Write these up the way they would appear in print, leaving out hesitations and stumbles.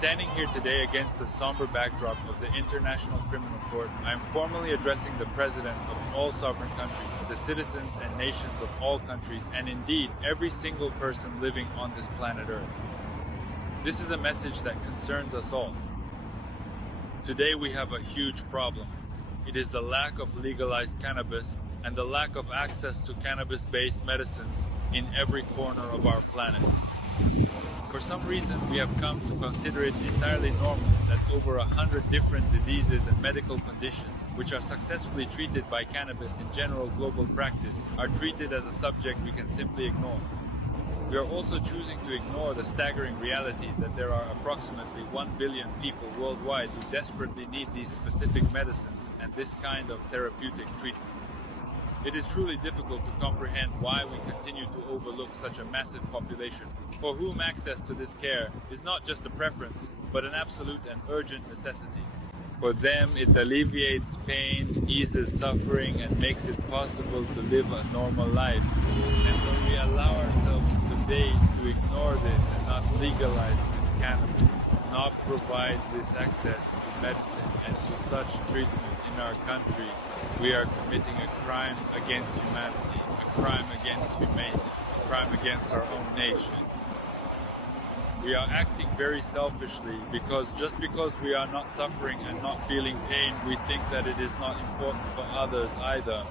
Standing here today against the somber backdrop of the International Criminal Court, I am formally addressing the presidents of all sovereign countries, the citizens and nations of all countries, and indeed every single person living on this planet Earth. This is a message that concerns us all. Today we have a huge problem. It is the lack of legalized cannabis and the lack of access to cannabis-based medicines in every corner of our planet. For some reason, we have come to consider it entirely normal that over 100 different diseases and medical conditions, which are successfully treated by cannabis in general global practice, are treated as a subject we can simply ignore. We are also choosing to ignore the staggering reality that there are approximately 1 billion people worldwide who desperately need these specific medicines and this kind of therapeutic treatment. It is truly difficult to comprehend why we continue to overlook such a massive population, for whom access to this care is not just a preference, but an absolute and urgent necessity. For them, it alleviates pain, eases suffering, and makes it possible to live a normal life. And when we allow ourselves today to ignore this and not legalize this cannabis, not provide this access to medicine and to such treatment in our countries, we are committing a crime against humanity, a crime against humaneness, a crime against our own nation. We are acting very selfishly because just because we are not suffering and not feeling pain, we think that it is not important for others either.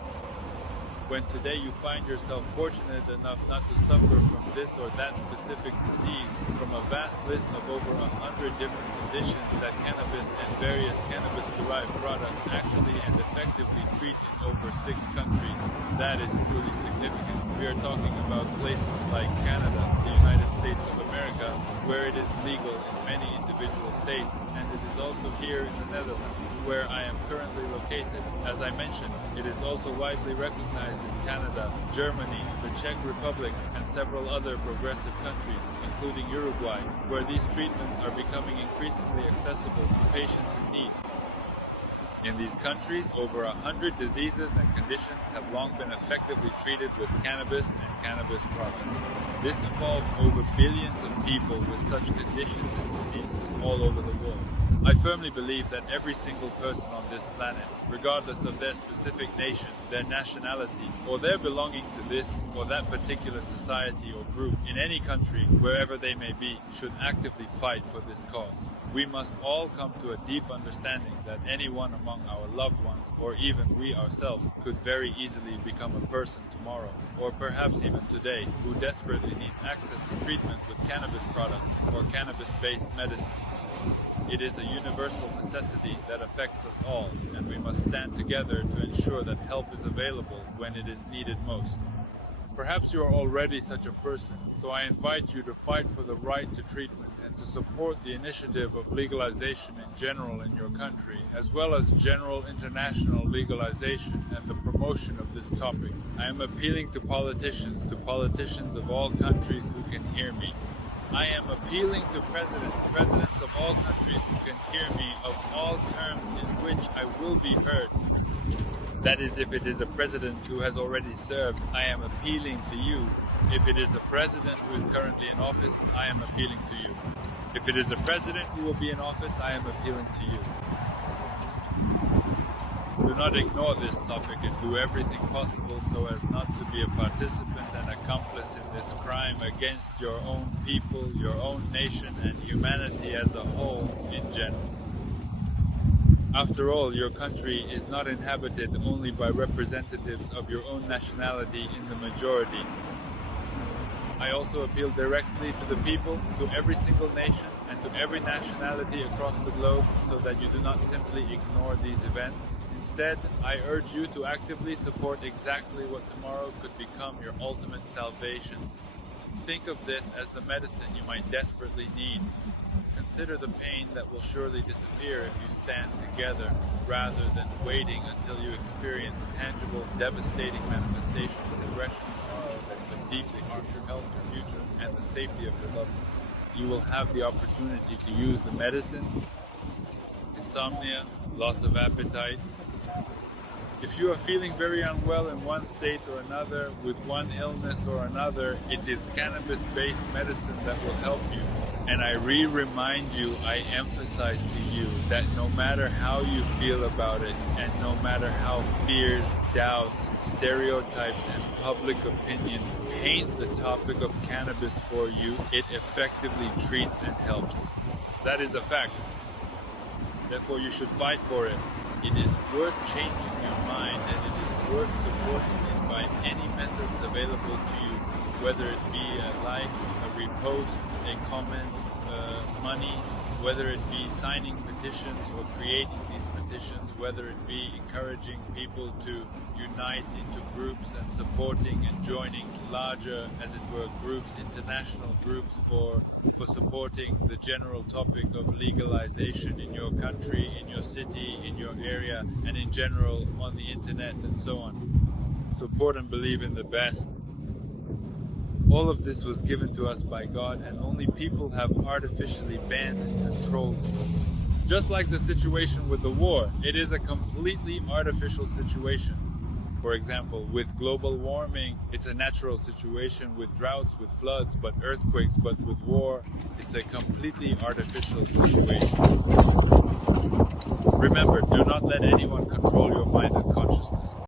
When today you find yourself fortunate enough not to suffer from this or that specific disease, from a vast list of over 100 different conditions that cannabis and various cannabis-derived products actually and effectively treat in over 6 countries, that is truly significant. We are talking about places like Canada, the United States of America, where it is legal in many individual states, and it is also here in the Netherlands, where I am currently located. As I mentioned, it is also widely recognized in Canada, Germany, the Czech Republic, and several other progressive countries, including Uruguay, where these treatments are becoming increasingly accessible to patients in need. In these countries, over 100 diseases and conditions have long been effectively treated with cannabis and cannabis products. This involves over billions of people with such conditions and diseases all over the world. I firmly believe that every single person on this planet, regardless of their specific nation, their nationality, or their belonging to this or that particular society or group in any country, wherever they may be, should actively fight for this cause. We must all come to a deep understanding that anyone among our loved ones, or even we ourselves, could very easily become a person tomorrow, or perhaps even today, who desperately needs access to treatment with cannabis products or cannabis-based medicines. It is a universal necessity that affects us all, and we must stand together to ensure that help is available when it is needed most. Perhaps you are already such a person, so I invite you to fight for the right to treatment and to support the initiative of legalization in general in your country, as well as general international legalization and the promotion of this topic. I am appealing to politicians of all countries who can hear me. I am appealing to presidents of all countries who can hear me, of all terms in which I will be heard. That is, if it is a president who has already served, I am appealing to you. If it is a president who is currently in office, I am appealing to you. If it is a president who will be in office, I am appealing to you. Do not ignore this topic and do everything possible so as not to be a participant and accomplice in this crime against your own people, your own nation, and humanity as a whole in general. After all, your country is not inhabited only by representatives of your own nationality in the majority. I also appeal directly to the people, to every single nation, and to every nationality across the globe, so that you do not simply ignore these events. Instead, I urge you to actively support exactly what tomorrow could become your ultimate salvation. Think of this as the medicine you might desperately need. Consider the pain that will surely disappear if you stand together, rather than waiting until you experience tangible, devastating manifestations of aggression tomorrow that could deeply harm your health, your future, and the safety of your loved ones. You will have the opportunity to use the medicine, insomnia, loss of appetite. If you are feeling very unwell in one state or another, with one illness or another, it is cannabis-based medicine that will help you. And I remind you, I emphasize to you that no matter how you feel about it, and no matter how fears, doubts, stereotypes, and public opinion paint the topic of cannabis for you, it effectively treats and helps. That is a fact. Therefore, you should fight for it. It is worth changing your mind, and it is worth supporting it by any methods available to you, whether it be a like, a repost, a comment, money, whether it be signing petitions or creating these petitions, whether it be encouraging people to unite into groups and supporting and joining larger, as it were, groups, international groups for supporting the general topic of legalization in your country, in your city, in your area, and in general on the internet and so on. Support and believe in the best. All of this was given to us by God, and only people have artificially banned and controlled it. Just like the situation with the war, it is a completely artificial situation. For example, with global warming, it's a natural situation with droughts, with floods, but earthquakes, but with war, it's a completely artificial situation. Remember, do not let anyone control your mind and consciousness.